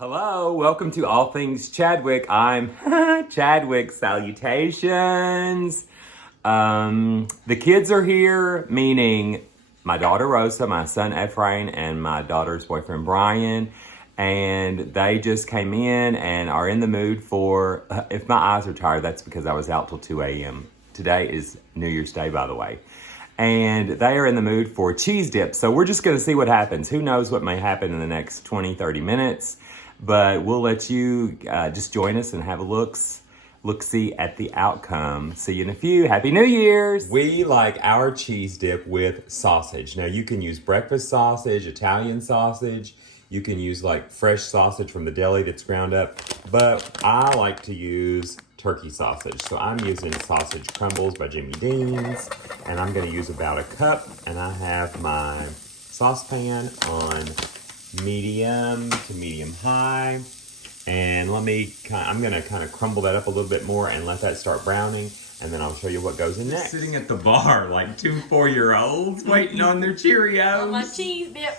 Hello, welcome to All Things Chadwick. I'm Chadwick. Salutations. The kids are here, meaning my daughter Rosa, my son Ephraim, and my daughter's boyfriend Brian. And they just came in and are in the mood for, if my eyes are tired, that's because I was out till 2 a.m. Today is New Year's Day, by the way. And they are in the mood for cheese dip. So we're just going to see what happens. Who knows what may happen in the next 20, 30 minutes. But we'll let you just join us and have a look-see at the outcome. See you in a few. Happy New Year's! We like our cheese dip with sausage. Now you can use breakfast sausage, Italian sausage. You can use like fresh sausage from the deli that's ground up. But I like to use turkey sausage. So I'm using sausage crumbles by Jimmy Dean's. And I'm going to use about a cup. And I have my saucepan on medium to medium high. And I'm going to kind of crumble that up a little bit more and let that start browning. And then I'll show you what goes in next. Sitting at the bar like 2 4-year-olds waiting on their Cheerios. On my cheese dip.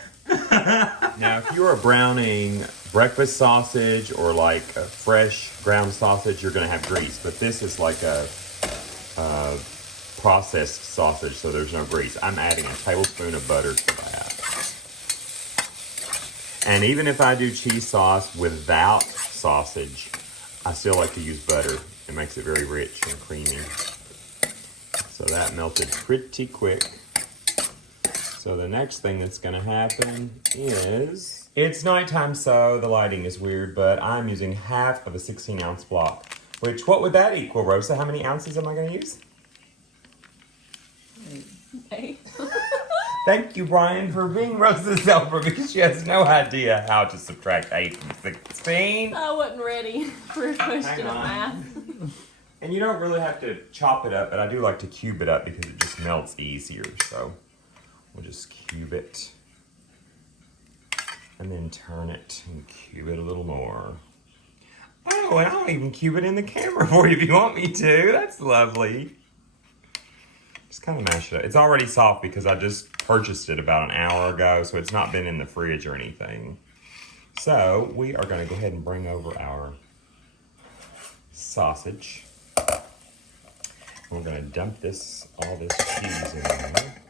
Now, if you are browning breakfast sausage or like a fresh ground sausage, you're going to have grease. But this is like a processed sausage, so there's no grease. I'm adding a tablespoon of butter to that. And even if I do cheese sauce without sausage, I still like to use butter. It makes it very rich and creamy. So that melted pretty quick. So the next thing that's going to happen is, it's nighttime, so the lighting is weird, but I'm using half of a 16-ounce block. Which, what would that equal, Rosa? How many ounces am I going to use? 8. Thank you, Brian, for being Rosa's helper because she has no idea how to subtract 8 from 16. I wasn't ready for a question of math. And you don't really have to chop it up, but I do like to cube it up because it just melts easier. So we'll just cube it and then turn it and cube it a little more. Oh, and I'll even cube it in the camera for you if you want me to. That's lovely. Just kind of mash it up. It's already soft because I just purchased it about an hour ago, so it's not been in the fridge or anything. So we are going to go ahead and bring over our sausage. We're going to dump all this cheese in there.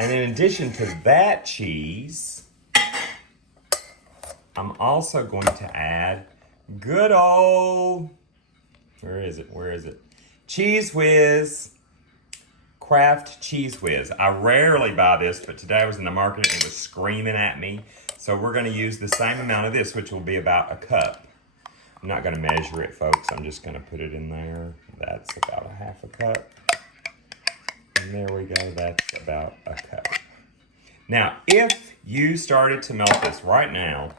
And in addition to that cheese, I'm also going to add good old, where is it? Cheese Whiz. Kraft Cheese Whiz. I rarely buy this, but today I was in the market and it was screaming at me. So we're going to use the same amount of this, which will be about a cup. I'm not going to measure it, folks. I'm just going to put it in there. That's about a half a cup. And there we go. That's about a cup. Now, if you started to melt this right now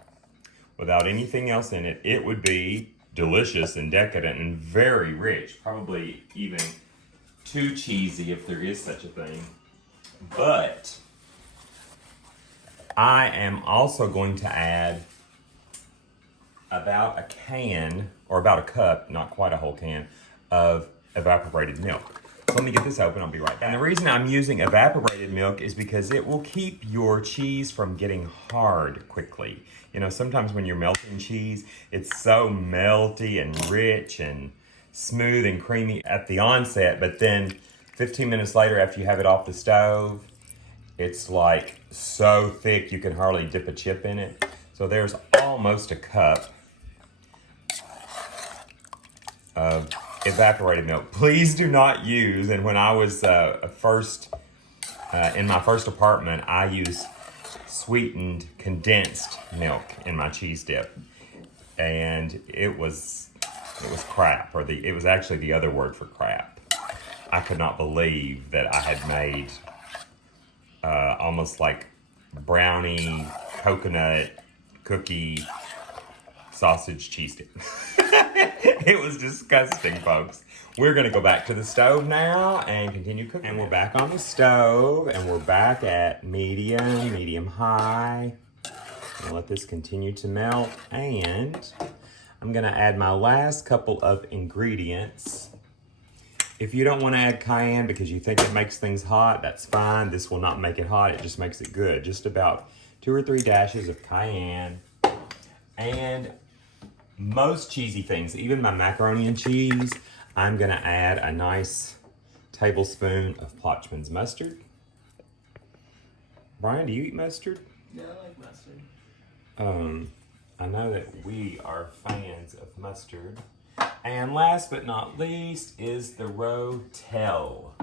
without anything else in it, it would be delicious and decadent and very rich. Probably even too cheesy if there is such a thing. But I am also going to add about a can, or about a cup, not quite a whole can, of evaporated milk. So let me get this open, I'll be right back. And the reason I'm using evaporated milk is because it will keep your cheese from getting hard quickly. You know, sometimes when you're melting cheese, it's so melty and rich and smooth and creamy at the onset, but then 15 minutes later after you have it off the stove, it's like so thick you can hardly dip a chip in it. So there's almost a cup of evaporated milk. Please do not use, and when I was in my first apartment, I used sweetened condensed milk in my cheese dip, and it was crap, it was actually the other word for crap. I could not believe that I had made almost like brownie, coconut, cookie, sausage cheese dip. It was disgusting, folks. We're gonna go back to the stove now and continue cooking. And we're back on the stove and we're back at medium high. I'll let this continue to melt, and I'm gonna add my last couple of ingredients. If you don't want to add cayenne because you think it makes things hot, that's fine. This will not make it hot, it just makes it good. Just about 2 or 3 dashes of cayenne. And most cheesy things, even my macaroni and cheese, I'm gonna add a nice tablespoon of Plotchman's mustard. Brian, do you eat mustard? Yeah, I like mustard. I know that we are fans of mustard. And last but not least is the Rotel.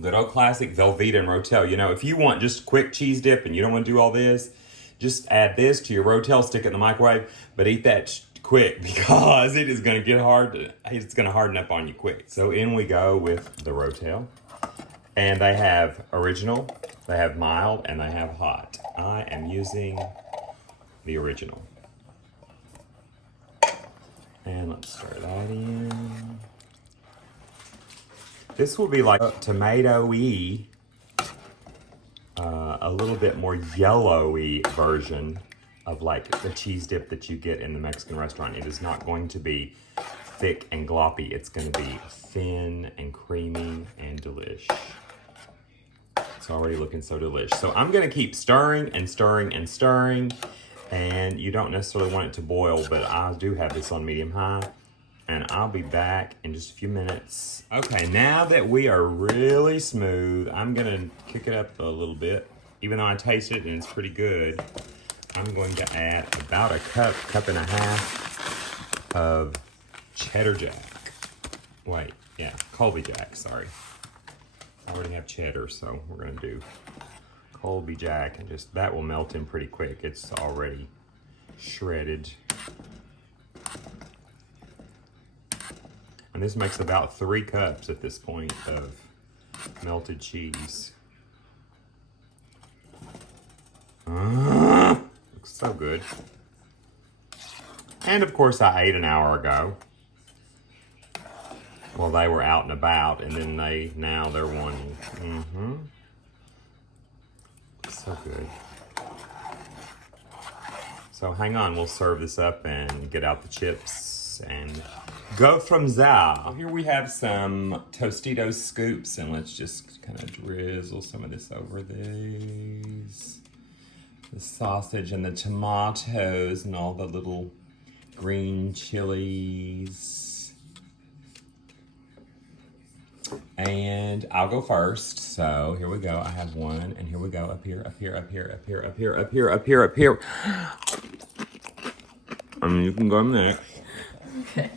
Good old classic Velveeta and Rotel. You know, if you want just quick cheese dip and you don't want to do all this, just add this to your Rotel, stick it in the microwave, but eat that quick because it is going to get hard. It's going to harden up on you quick. So in we go with the Rotel. And they have original, they have mild, and they have hot. I am using the original. And let's stir that in. This will be like a tomato-y, a little bit more yellowy version of like the cheese dip that you get in the Mexican restaurant. It is not going to be thick and gloppy. It's going to be thin and creamy and delish. It's already looking so delish. So I'm going to keep stirring and stirring and stirring. And you don't necessarily want it to boil, but I do have this on medium-high. And I'll be back in just a few minutes. Okay, now that we are really smooth, I'm gonna kick it up a little bit. Even though I taste it and it's pretty good, I'm going to add about a cup and a half of cheddar jack. Wait, yeah, Colby Jack, sorry. I already have cheddar, so we're gonna do Colby Jack, and just that will melt in pretty quick. It's already shredded. And this makes about 3 cups at this point of melted cheese. Looks so good. And of course I ate an hour ago. Well, they were out and about, and then now they're wanting. So good. So hang on, we'll serve this up and get out the chips and go from there. Here we have some Tostitos scoops, and let's just kind of drizzle some of this over these. The sausage and the tomatoes and all the little green chilies. And I'll go first. So here we go. I have one, and here we go. Up here, up here, up here, up here, up here, up here, up here, up here. You can go next. Okay.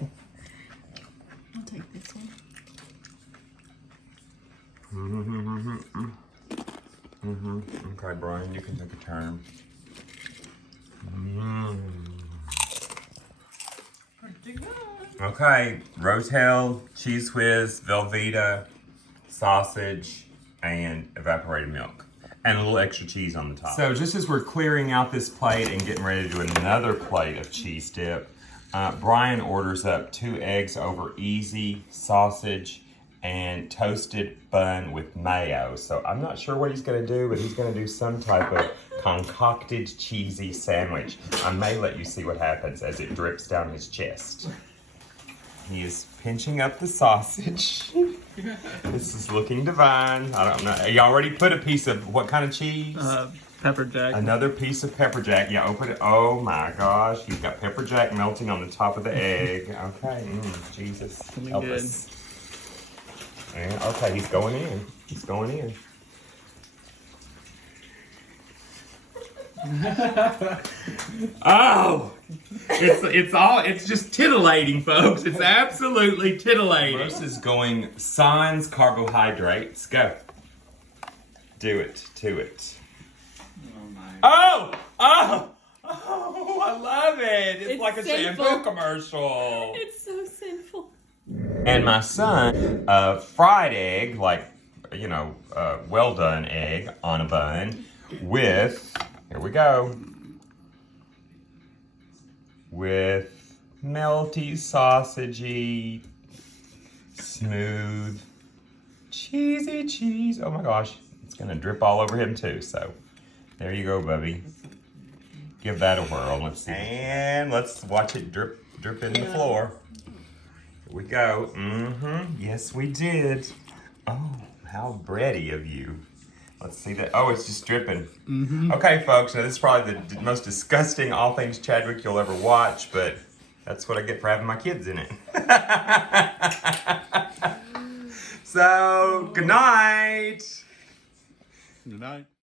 I'll take this one. Okay, Brian, you can take a turn. Pretty good. Okay, Rotel, Cheese Whiz, Velveeta, sausage, and evaporated milk. And a little extra cheese on the top. So just as we're clearing out this plate and getting ready to do another plate of cheese dip, Brian orders up 2 eggs over easy, sausage, and toasted bun with mayo. So I'm not sure what he's gonna do, but he's gonna do some type of concocted cheesy sandwich. I may let you see what happens as it drips down his chest. He is pinching up the sausage. This is looking divine. I don't know. You already put a piece of what kind of cheese? Pepper jack. Another piece of pepper jack. Yeah, open it. Oh my gosh. You've got pepper jack melting on the top of the egg. Okay. Jesus. Help good. us. And, okay, he's going in. He's going in. Oh! It's just titillating, folks. It's absolutely titillating. This is going sans carbohydrates. Go. Do it. To it. Oh my. Oh! Oh! Oh, I love it. It's like a sinful. shampoo commercial. It's so sinful. And my son, fried egg, like, you know, well done egg on a bun with, here we go, with melty, sausagey, smooth, cheesy cheese. Oh my gosh, it's gonna drip all over him too, so there you go, Bubby. Give that a whirl. Let's see. And let's watch it drip in the floor. Here we go. Yes, we did. Oh, how bready of you. Let's see that. Oh, it's just dripping. Okay, folks. Now this is probably the most disgusting All Things Chadwick you'll ever watch, but that's what I get for having my kids in it. So, good night. Good night.